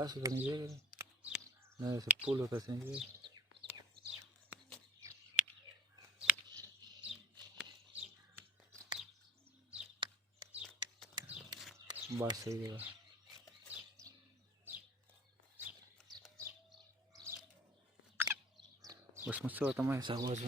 Last तो नहीं जाएगा ना, ऐसे पुल होता है नहीं। बस सही है बस मुझसे होता मैं ऐसा आवाज